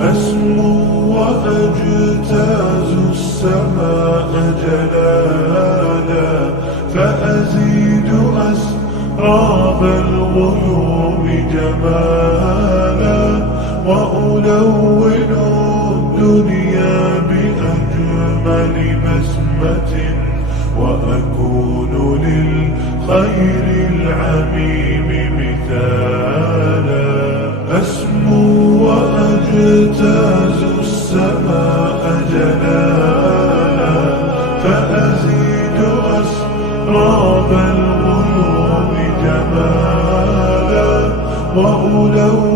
أسمو وأجتاز السماء جلالا، فأزيد أسراب الغيوم جمالا، وألون الدنيا بأجمل بسمة، وأكون للخير العميم مثالا. أسمو وأجتاز السماء جلالا، فأزيد أسراب الغيوم جمالا، وألون